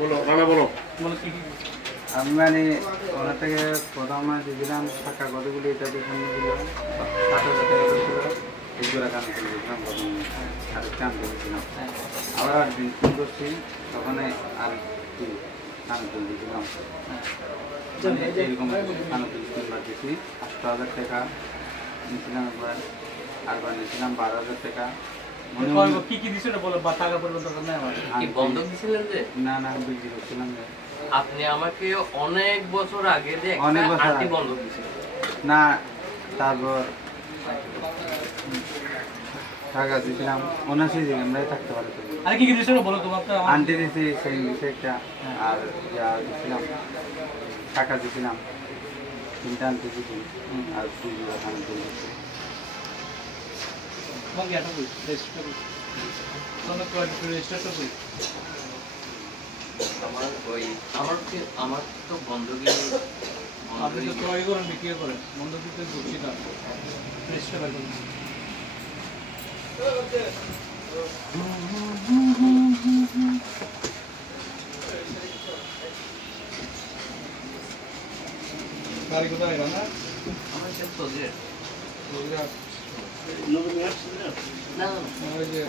বলো রানা বলো। আমি মানে ওনার থেকে প্রথমে দিয়েছিলাম টাকা কতগুলি এটাতে সামনে দিল 7,000 টাকা ছিল এই জোড়া কান করে দিয়েছিলাম প্রথমে আর কান করেছিলাম আবার আর দিন ফোন করছি তখন আর একটু কান তুলে দিয়েছিলাম এইরকম কান তুলে তিনবার দিয়েছি 8,000 টাকা নিয়েছিলাম একবার আরবার নিয়েছিলাম 12,000 টাকা কি কি দিছিল বলো বা টাকা পরিবর্তন দরকার নাই আমার কি বন্ধক দিছিলেন যে না না বিক্রি করছিলাম আপনি আমাকে অনেক বছর আগে যে অনেক একটা বছর আন্টি আগে। বন্ধক দিছিলেন না তারপর টাকা দিয়েছিলাম 79 দিন আমরা থাকতে পারি আরে কি কি দিছিল বলো তোমার তো আন্টি দিয়েছি সেই একটা আর যা দিয়েছিলাম টাকা দিয়েছিলাম 3টা আন্টি দিয়েছি আর 2 খান দিয়েছি মগ এটা কই রেজিস্টার কই তোমরা কয় রেজিস্টারটা কই আমার তো বন্ধকি আপনি তো ক্রয় করেন বিক্রি করেন বন্ধক দিতে বুঝছি না রেজিস্টার বাই করুন গাড়ি কোথায় গেল না আমার সব সোজে না ওই যে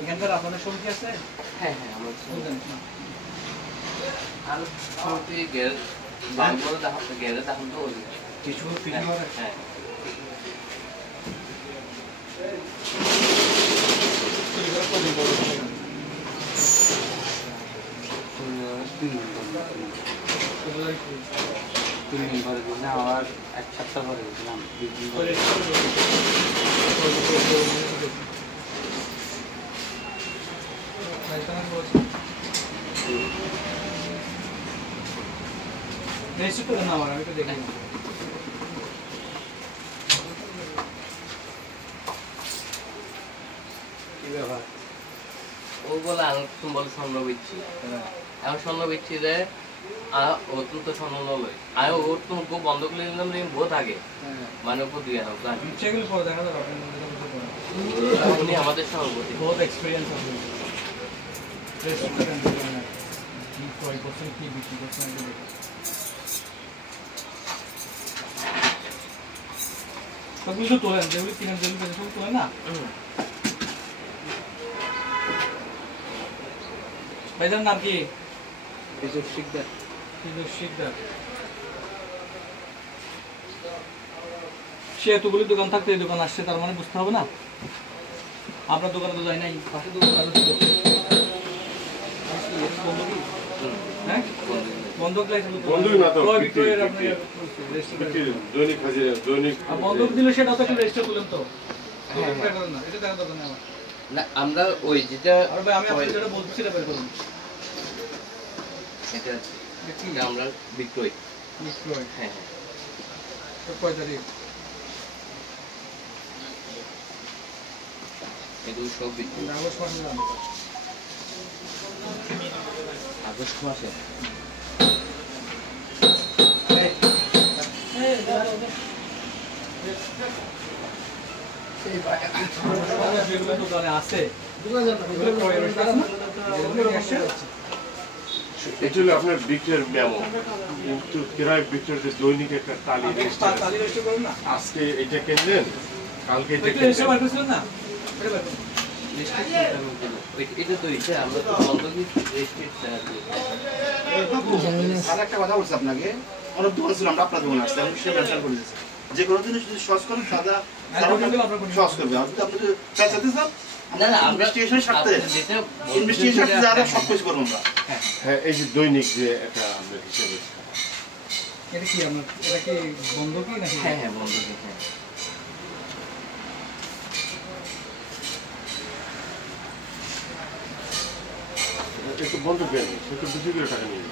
এখানকার আপনাদের সবজি আছে হ্যাঁ আমার বুঝলেন আর সবটি গের বাংলা দাহাতে গেরে দাহাম তো ওই কিছু ভিডিও হ্যাঁ তিন দিন পরে দিয়েছিলাম আবার 1 সপ্তাহ পরে দিয়েছিলাম 2 দিন পরে রেজিস্টার না আমার আমি তো দেখি কি ব্যাপার ও বলে আমি তুমি বলে স্বর্ণ বিচ্ছি এখন স্বর্ণ বিচ্ছি যে ও তুমি তো স্বর্ণ নলয় আমি ওর তুমি গো বন্ধ করে নিলাম যে বহুত আগে মানে ওপর দিয়ে দাও সেগুলো পরে দেখা যাবে উনি আমাদের সভাপতি বহুত এক্সপেরিয়েন্স আছে রেস্টুরেন্ট কি ক্রয় করছেন কি বিক্রি করছেন এটা দেখো সবগুলো তো তোলেন যেগুলো কিনেন যেগুলো সব তোলেন না ভাইজান নাম কি কিছু শিখবে শিকদার সে এতগুলি দোকান থাকতে এই দোকান আসছে তার মানে বুঝতে হবে না আপনার দোকানে তো যাই নাই পাশে দোকান আরো ছিল হ্যাঁ বন্ধক লাইছিল বন্ধক না তো বিক্রয়ের আপনি দৈনিক হাজিরা দৈনিক বন্ধক দিলে সেটা তো একটু রেজিস্টার করলেন তো না এটা দেখা দরকার নেই আমার না আমরা ওই যেটা আর ভাই আমি আপনাকে যেটা বলছি সেটা বের করুন এটা কি আমরা বিক্রয় বিক্রয় হ্যাঁ হ্যাঁ তো কয় তারিখ এগুলো সব বিক্রয় আগস্ট মাসে যান আগস্ট মাসে যেগুলো দোকানে আছে এটা হলো আপনার বিক্রয়ের মেমো কিন্তু ক্রয় বিক্রয়ের যে দৈনিক একটা তালি রেজিস্টার আজকে এটা কিনলেন কালকে এটা কিনলেন না এটা তো এটা আমরা তো বন্ধকি আর একটা কথা বলছি আপনাকে অনেক দোকান ছিল আমরা আপনার দোকানে আসছি আমি সে ব্যবসা করে দিচ্ছি যে কোনো জিনিস যদি সস করেন সাদা সস করবে আর যদি আপনি চাইতে চান না না আমরা ইনভেস্টিগেশন সাথে ইনভেস্টিগেশন সাথে যারা সব কিছু করবো আমরা হ্যাঁ এই যে দৈনিক যে একটা আমরা হিসেবে এটা কি আপনার এটা কি বন্ধ কি নাকি হ্যাঁ হ্যাঁ বন্ধকি হ্যাঁ একটু বন্ধ দেন সেটা 2 কিলো টাকা নিয়ে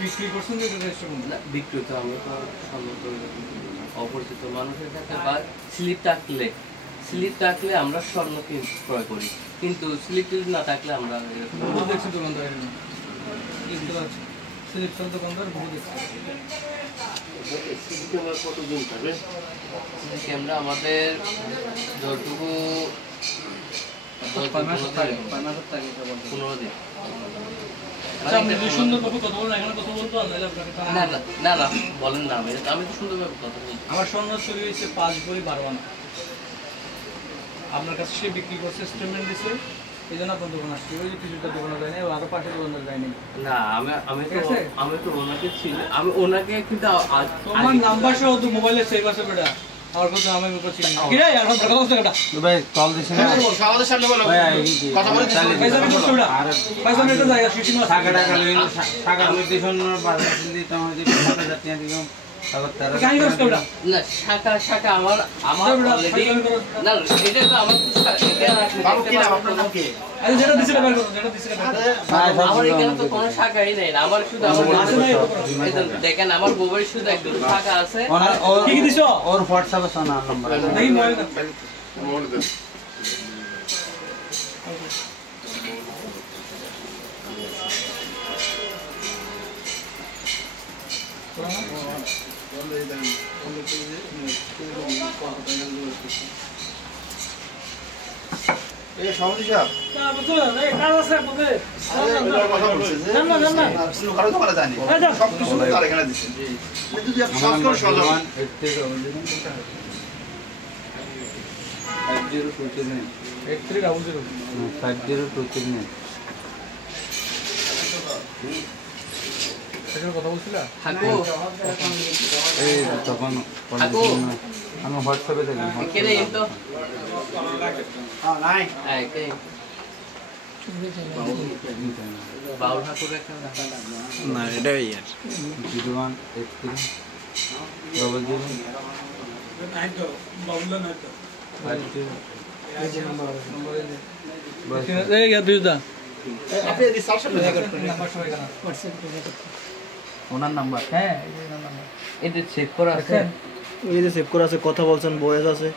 বিক্রি করছেন যে রেজিস্টার করুন না বিক্রি তো আমরা তো সম্মত অপরিচিত মানুষের কাছে বা স্লিপ থাকলে আমরা স্বর্ণ ক্রয় করি কিন্তু স্লিপ না থাকলে আমরা বহু দেখছি দোকানদার স্লিপ চলতে দোকানদার বহু দেখছি সিসি ক্যামেরা কতদিন থাকবে? ক্যামেরা আমাদের যতটুকু 15 দিন। আচ্ছা আপনি যে সুন্দর ভাবে কথা বলেন এখানে কথা বলতে পারেন নাহলে আপনাকে টাকা- না না না না বলেন না, আমি তো সুন্দরভাবে কথা বলছি। আমার স্বর্ণ চুরি হয়েছে 5 ভরি 12 আনা। আপনার কাছে সে বিক্রি করছে, স্টেটমেন্ট দিছে, এই জন্য আপনার দোকান আসছে। ওই যে কিছুটা দোকানে যায় না, আরো পাশে দোকানে যায়নি। না আমি তো ওনাকে ছিল, আমি ওনাকে কিন্তু তোমার নাম্বার সহ তো মোবাইলে সেভ আছে বেটা। আমার কথা আমি উপর ছিল কি রে এখন কথা বলছ কেটা? ভাই কল দিছ না আমাদের সামনে বলো ভাই কথা বলে পয়সা আমি করছ বেটা। পয়সা আমি তো যাই শিশি মাছ টাকা লইন টাকা লইতে শুন বাজার দিতে তোমার যে 5000 টাকা দিলাম তারপর তারা কাহিনী করছ কেটা? না শাখা আমার অলরেডি না এটা তো আমার বাবু কি নাম আপনার নাম কি? আরে যেটা দিছিলে বের করো, যেটা দিছিলে বের করো। আমার এখানে তো কোনো শাখাই নেই, আমার শুধু আমার দেখেন আমার মোবাইল শুধু একদম শাখা আছে। কি কি দিছো? ওর WhatsApp এ সোনা নাম্বার দেখি মোবাইল দাও। মোবাইল দেন। এই সভাপতি সাহেব না বুঝছো এই কাজ আছে বুঝে। কথা বলছে যে জান না কারো দোকানে জানি সব কিছু তার এখানে দিচ্ছে যদি আপনি সহজ করে সহজ হবে 8300 5029 এখানে কথা বলছিলা? থাকো এই তখন থাকো আমি WhatsApp এ দেখি কে রে তো হ্যাঁ নাই এই কে বাউল ঠাকুর একটা না এটাই আর 0183 00 নাই তো বাবুলা নাই তো। 52 এই গিয়া দুইটা আপনি এই সার সামনে নাম্বার সবাই জানা। ওনার নাম্বার হ্যাঁ এই যে নাম্বার। এটা চেক করা আছে। এই যে সেভ করা আছে, কথা বলছেন, বয়েস আছে।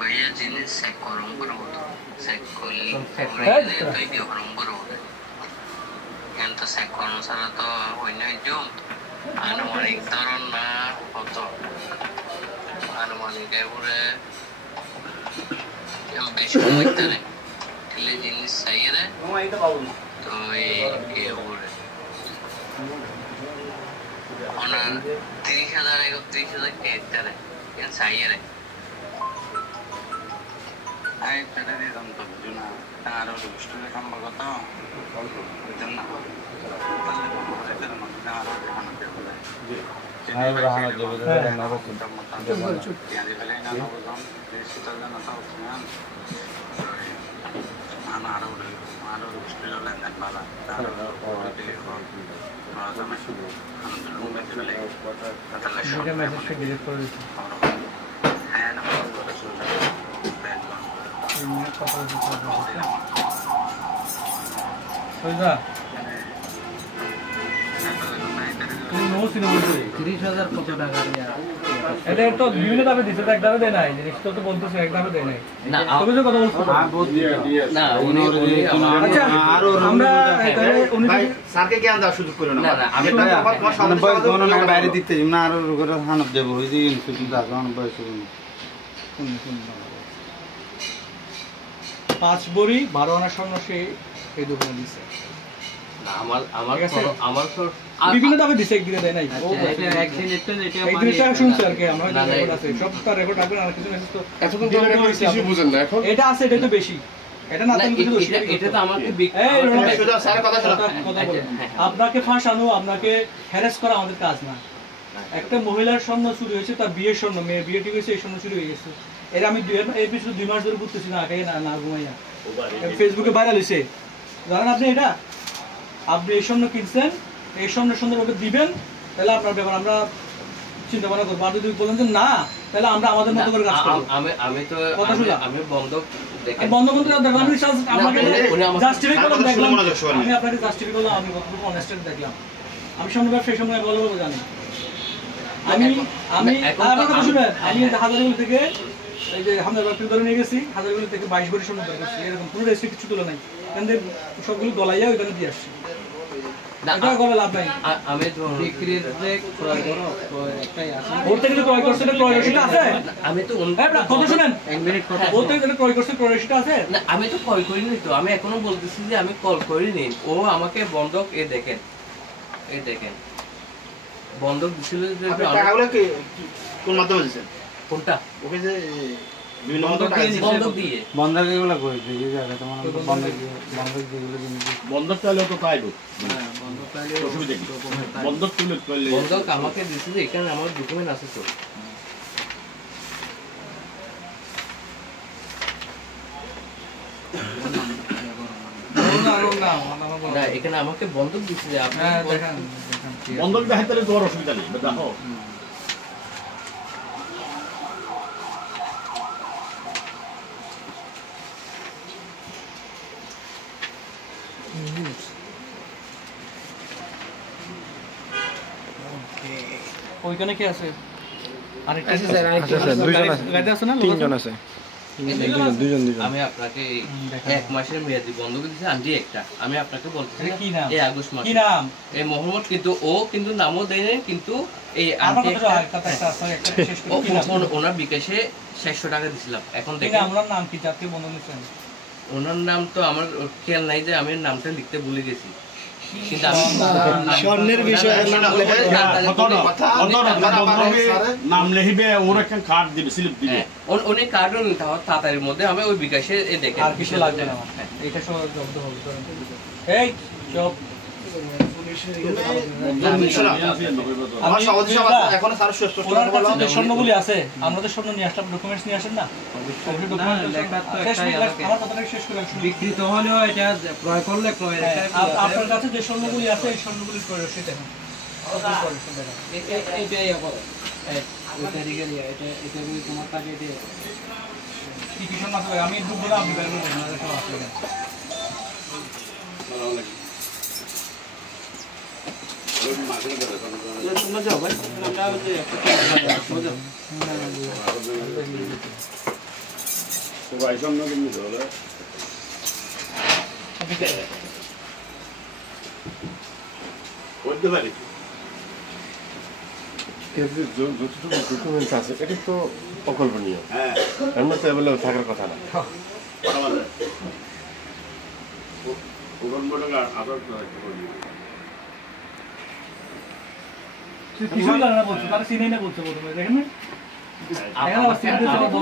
भैया जिन्हें से करम करो से कोली तो इdio करम करो yang to se kono sala to hoino jom anumanik taron na foto anumanik ebure yang beshi hoitare tile jinis saire to ebure onar 30000 ke ittare yang saire I পেটা দিলাম তো জুনা আর ওর স্টুডেন্ট নাম্বার কত বুঝছেন না তাহলে বলে দেন না আর রাহানা দেবো আই রাহানা দেবো না রকম ইয়ানি বলে না বললাম সেটা জানা তো না আনা আর ওর স্টুডেন্ট লেনদেন বালা আর ওর টেলিফোন রাজামে শুরু আলহামদুলিল্লাহ বলে তাহলে এটা মেসেজটা ডিলিট করে দিচ্ছি। হ্যাঁ না বলে শুরু কথা বলছি সইদা তুমি নো সিনে বলছো 30000 কত টাকা দিয়া এটা তো বিভিন্ন দামে দিছে, এক দামে দেয় নাই, জিনিসটা তো বলতেছে এক দামে দেয় নাই। না তুমি যে কথা বলছো হ্যাঁ বহুত না উনি আচ্ছা আমরা এখানে উনি ভাই স্যারকে জ্ঞান দেওয়ার সুযোগ করে না না, না, আমি- যেটা তোমার সমাজে বাইরে দিতে না আর করে হানব যাব ওই যে ইনস্টিটিউট আছে অন বয়স 5 ভরি 12 আনা স্বর্ণ সে এই দোকানে দিছে। আমার ঠিক আছে? আমার তো বিভিন্ন দামে দিছে, একদিনে দেয় নাই। এটা একদিন এটা একদিন এটা শুনছি আর কি, আমরা হয়তো রেকর্ড আছে, সব তার রেকর্ড রাখবেন আর কিছু মেসেজ তো এতক্ষণ ধরে আপনি কিছু বুঝেন না এখন? এটা আছে, এটা তো বেশি, এটা না থাকলে কিছু দোষ নেই। এটা তো আমাকে এই রোমান, শুধু স্যারের কথা শোনো কথা বলো। আপনাকে ফাঁসানো, আপনাকে হ্যারাস করা আমাদের কাজ না। একটা মহিলার স্বর্ণ চুরি হয়েছে, তার বিয়ের স্বর্ণ, মেয়ের বিয়ে ঠিক হয়েছে, এই স্বর্ণ চুরি হয়ে গেছে। এর আমি এর পিছনে 2 মাস ধরে ঘুরতেছি না আগে না ঘুমাইয়া, ফেসবুকে ভাইরাল হয়েছে। জানেন আপনি এটা, আপনি এই স্বর্ণ কিনছেন, এই স্বর্ণ সুন্দরভাবে দিবেন, তাহলে আপনার ব্যাপার আমরা চিন্তা ভাবনা করবো। আর যদি বলেন যে না, তাহলে আমরা আমাদের মতো করে কাজ করবো। আমি তো কথা শোনা। আমি বন্ধক দেখে বন্ধ করতে দেখলাম, আমি আপনাকে উনি আমাকে- জাস্টিফাই করলাম, আমার কথা দেখলাম শুনে মনোযোগ সহকারে। আমি আপনাকে জাস্টিফাই করলাম, আমি কতটুকু অনেস্টেড দেখলাম। আমি স্বর্ণ ব্যবসায়ী সময় ভালো জানি। আমি আমি এখন আমার কথা আমি- শুনেন, আমি হাজারগুলো থেকে এই যে হামদার বাড়িতে ধরে নিয়ে গেছি, হাজারগুলো থেকে 22 ভরি স্বর্ণ বের করছি, এরকম কোনো রেসিপি কিছু তোলা নাই, এখান থেকে সবগুলো গলাইয়া ওইখানে দিয়ে আসছি। এটা কবে লাভ নাই। আমি তো বিক্রির যে ক্রয় করো একটাই আছে ওর থেকে যে ক্রয় করছে এটা ক্রয় রসিদ আছে? আমি তো কথা শুনেন, 1 মিনিট কথা ওর থেকে যেটা ক্রয় করছে ক্রয় রসিদ আছে? না আমি তো কল করিনি, তো আমি এখনো বলতেছি যে আমি কল করিনি। ও আমাকে বন্ধক এই দেখেন বন্ধক দিছিল যে টাকাগুলো কোন মাধ্যমে দিয়েছেন? কোনটা ওকে যে বিভিন্ন মাধ্যমে টাকা দিয়েছেন? বন্ধক দিয়ে বন্ধক এগুলো করে দিই এই জায়গা তোমার বন্ধক যেগুলো জিনিস বন্ধক চাইলে তো তাই গো, হ্যাঁ বন্ধক চাইলে অসুবিধা কি? বন্ধক তুলে করলে বন্ধক আমাকে দিছিল, এখানে আমার ডকুমেন্ট আছে তো। না এখানে আমাকে বন্ধক দিছিল, আপনি হ্যাঁ দেখেন বন্ধক দেখাই তাহলে তোমার অসুবিধা নেই, দেখো ওইখানে কি আছে? আরেকটা আছে স্যার, আরেকটা আচ্ছা স্যার, দুইজন আছে, গাড়িতে আছে না? তিনজন আছে, দুজন আমি আপনাকে এই 1 মাসের মেয়াদি বন্ধক দিয়েছি আন্টি একটা। আমি আপনাকে বলতেছি এটা কি নাম? এই আগস্ট মাসে কি নাম? এই মোহাম্মদ, কিন্তু ও কিন্তু নামও দেয়নি, কিন্তু এই আমার আন্টি কথা একটা একটা আছে একটা শেষ করে কি নাম? ওনার বিকাশে 600 টাকা দিছিলাম। এখন ঠিক দেখেন আছে, আমার নাম কি জাতীয় বন্ধু নিছেন? ওনার নাম তো আমার খেয়াল নাই, যে আমি নামটা লিখতে ভুলে গেছি, কিন্তু আমি স্বর্ণের বিষয়ে নাম লিখবে, ওর একটা কার্ড দিবে, স্লিপ দিবে। উনি কার্ডও নিতে হয় তাড়াতাড়ির মধ্যে। আমি ওই বিকাশে দেখেন আর কিছু লাগবে না আমার। এটা সব জব্দ হবে করেন। এই চুপ। আমার সমাজে সব আছে, এখনো স্যার সুস্থ ওনার কাছে যে স্বর্ণগুলি আছে, আমাদের স্বর্ণ নিয়ে আসলাম, ডকুমেন্টস নিয়ে আসেন না? অবশ্যই document লেখা তো শেষ একটাই করে- আছে। আমার কথাটা শেষ করে আসুন। বিক্রিত হলেও এটা ক্রয় করলে ক্রয়ের একটা আপনার কাছে যে স্বর্ণগুলি আছে এই স্বর্ণগুলি করে রসিদ দেখেন। এইটাই করো ওইটা দিকে নিয়ে এটা এটা যদি তোমার কাছে এটা কি কি স্বর্ণ আছে ভাই? আমি ডুববো না, আপনি বের করবেন না, সব আছে এখানে। তোমরা যাও ভাই, আমরা হচ্ছে করতে পারি। যতটুকু ডকুমেন্টস আছে এটা তো অকল্পনীয়, হ্যাঁ এমন তো অ্যাভেলেবল থাকার কথা না। কিছুই জানে না বলছে, তারা চিনেই না বলছে প্রথমে, দেখেন না?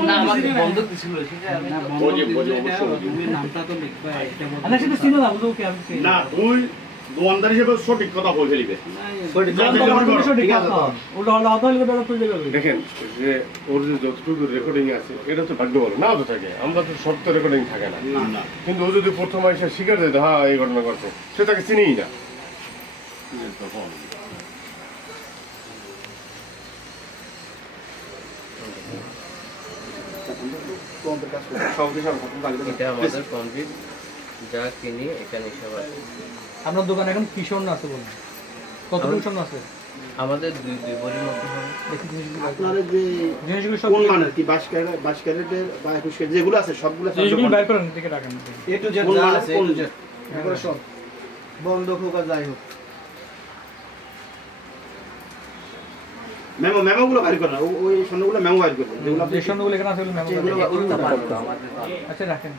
না আমাকে বন্ধক দিছিল, সেটা আমি না তো- বন্ধ দিলে এটা তুমি নামটা তো লিখবা এটা বলতে আচ্ছা সেটা চিনো না, বুঝো কি আমি চিনি না, তুই দোকানদার হিসেবে সঠিক কথা বলতে দিবে। দেখেন যে ওর যে যতটুকু রেকর্ডিং আছে এটা তো ভাগ্য বলো না, তো থাকে, আমরা তো সব তো রেকর্ডিং থাকে না। কিন্তু ও যদি প্রথম এসে স্বীকার দেয় হ্যাঁ এই ঘটনা করছে, সে তাকে চিনিই না। তখন এটা আমাদের কমপ্লিট যা কিনি এখানে সব আছে। আপনার দোকানে এখন কি স্বর্ণ আছে বলুন? কতটুকু স্বর্ণ আছে? আমাদের দুই বড়ির মতো হবে। দেখি জিনিসগুলো আপনাদের যে জিনিসগুলো সব কোন মানের কি 22 ক্যারেটের বা 21 ক্যারেট যেগুলো আছে সবগুলো জিনিসগুলো বের করেন, দিকে রাখেন। এ টু জেড কোন যা মানের আছে কোন এ টু জেড এগুলো সব বন্ধক হোক আর যাই হোক মেমো গুলো বাইর করেন, ওই স্বর্ণগুলো মেমো বাইর করবেন যেগুলো যে স্বর্ণগুলো এখানে আছে ওগুলো মেমো যেগুলো করেন। এগুলো তো পারবো না, আমাদের পারবো। আচ্ছা রাখেন।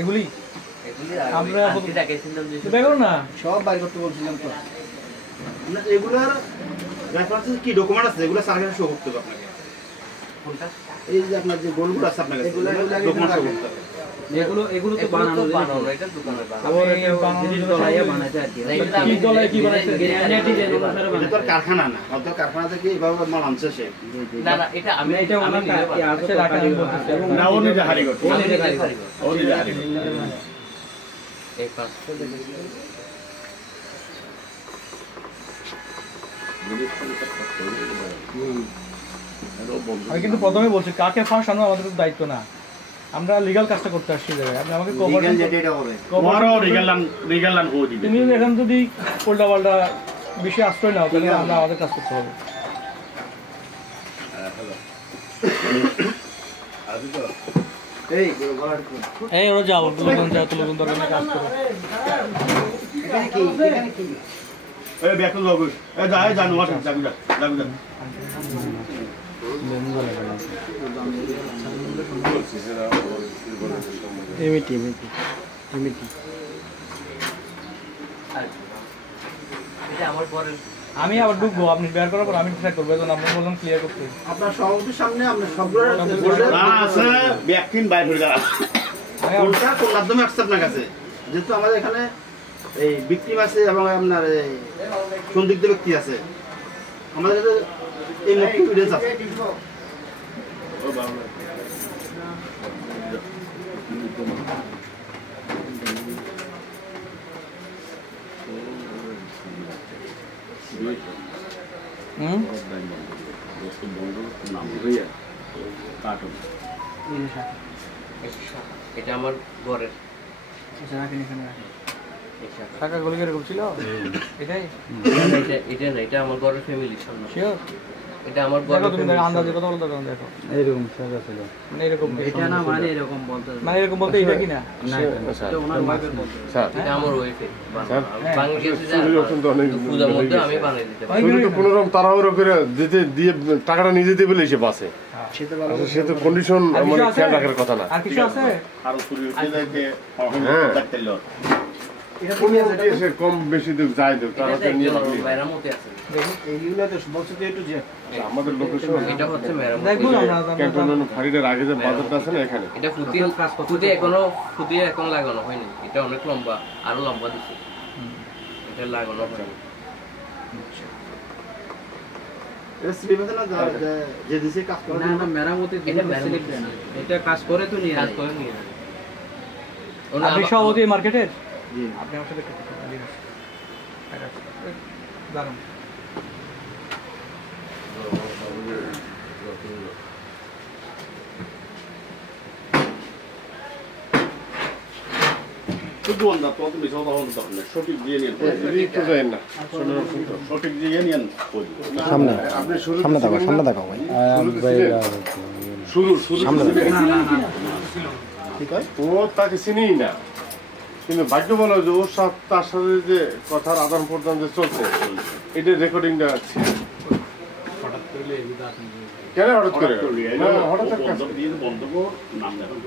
এগুলি এগুলি আমরা এখন- আন্টি ডাকেছিলাম যে বের করুন না। সব বাইর করতে বলছিলাম তো না, এগুলার রেফারেন্স কি ডকুমেন্ট আছে যেগুলো স্যার কাছে শো করতে হবে আপনাকে? কোনটা এই যে আপনার যে গোলগুলো আছে আপনার কাছে এগুলো ডকুমেন্ট শো করতে হবে। এগুলো এগুলো তো এগুলো বানানো তো যায় বানানো, এটা দোকানে বানানো। আমার জিনিস দলাইয়া বানাইতে আর কি না, এগুলো কি আমি দলায় কি বানাইছে? গ্রেনাইট ডিজাইন অনুসারে এটা তো আর বানাইতে কারখানা না, অত কারখানা থেকে এইভাবে মাল আনছে সে। না না এটা আমি এটা আমি ওনার নিজে বানাই। আচ্ছা রাখেন, আমি বলতেছি। না, ও নিজে হারি করছে, আমি নিজে কারিগর। ও নিজে হারি করছে। এই 500 দেখেছি। আমি কিন্তু প্রথমে বলছি কাকে ফাঁসানো আমাদের তো দায়িত্ব না, আমরা লিগ্যাল কাজটা করতে আসছি জায়গায়। আপনি আমাকে কভার তোমারও রিগালান হয়ে দিবে। তুমি এখন যদি উল্টা পাল্টা বিষয়ে আশ্রয় নাও তাহলে আমরা আমাদের কাজ করতে হবে। এই ওরা যাও তুলুন দরকার নেই, কাজ করো। এই ব্যাকল বাবু এই যা জানো আসেন লাগু যা এমিটি এটা আমার পরের আমি আবার ঢুকবো, আপনি বের করার পর আমি ট্রাই করবো, এখন আপনি বললাম ক্লিয়ার করতে। আপনার সভাপতির সামনে আমরা সবগুলো আছে ব্যাককিন বাইরে হয়ে গেল কোনটা কোন মাধ্যমে আসছে আপনার কাছে, যেহেতু আমাদের এখানে এই ভিকটিম আছে এবং আপনার এই সন্দিগ্ধ ব্যক্তি আছে, আমাদের কাছে এই মুখ্য এভিডেন্স আছে। এটা আমার ঘরের টাকাগুলো কিরকম ছিল এটাই? এটা না, এটা আমার ঘরের ফ্যামিলির জন্য। শিওর? এটা আমার দেখো ঘরের তুমি দেখো, আন্দাজে কথা বলতে দেখো, দেখো এরকম টাকা ছিল মানে এরকম এটা না মানে এরকম বলতে মানে এরকম বলতে এটা কি না? এটা ওনার ওয়াইফের বলতে স্যার এটা আমার ওয়াইফে স্যার, বাংলাদেশে চুরির অপশন তো অনেক পূজার মধ্যে আমি বানিয়ে দিতে পারি। শুধু তো কোনোরকম তাড়াহুড়ো করে দিতে দিয়ে টাকাটা নিজে দিয়ে বলে এসে বাসে, সে তো কন্ডিশন আর কিছু মানে আছে? খেয়াল রাখার কথা না। আর কিছু আছে? আরো চুরি হচ্ছে যাইতে হ্যাঁ। দেখতে লো কোনো এসে কম বেশি দিক যাই দিক তারা তো নিয়ে রাখবে। মেরামতি আছে। আমাদের লোকেশন এটা হচ্ছে মেরামতি। দেখবো আমরা ক্যান্টনমেন্ট ফাঁড়িটার আগে যে বাজারটা আছে না এখানে, এটা খুঁটি এখনো লাগানো হয়নি। এটা অনেক লম্বা, আরো লম্বা দিচ্ছে। এটা লাগানো হয়নি। শ্রীবাদে না যে দিছে কাজ করে না না মেরামতি এটা মেরামতি। এটা কাজ করে তো নিয়ে কাজ যায়। করে নিয়ে যাবে। আপনি সভাপতি মার্কেটের? জি। আপনি আমার সাথে দাঁড়ান। শুধু অন্ধা তো তুমি সব অন্ধ না সঠিক দিয়ে নিন একটু যাইন না, শোনার অপশন তো। সঠিক দিয়ে নিন সামনে আপনি শুরু সামনে দেখাও ভাই শুরু সামনে ঠিক আছে, ও তাকে চিনিই না, কিন্তু ভাগ্য বলো যে ওর সাথে তার সাথে যে কথার আদান প্রদান যে চলছে এটা রেকর্ডিংটা আছে। কেন হঠাৎ করে? না, হঠাৎ একটা বন্ধ নাম দেখুন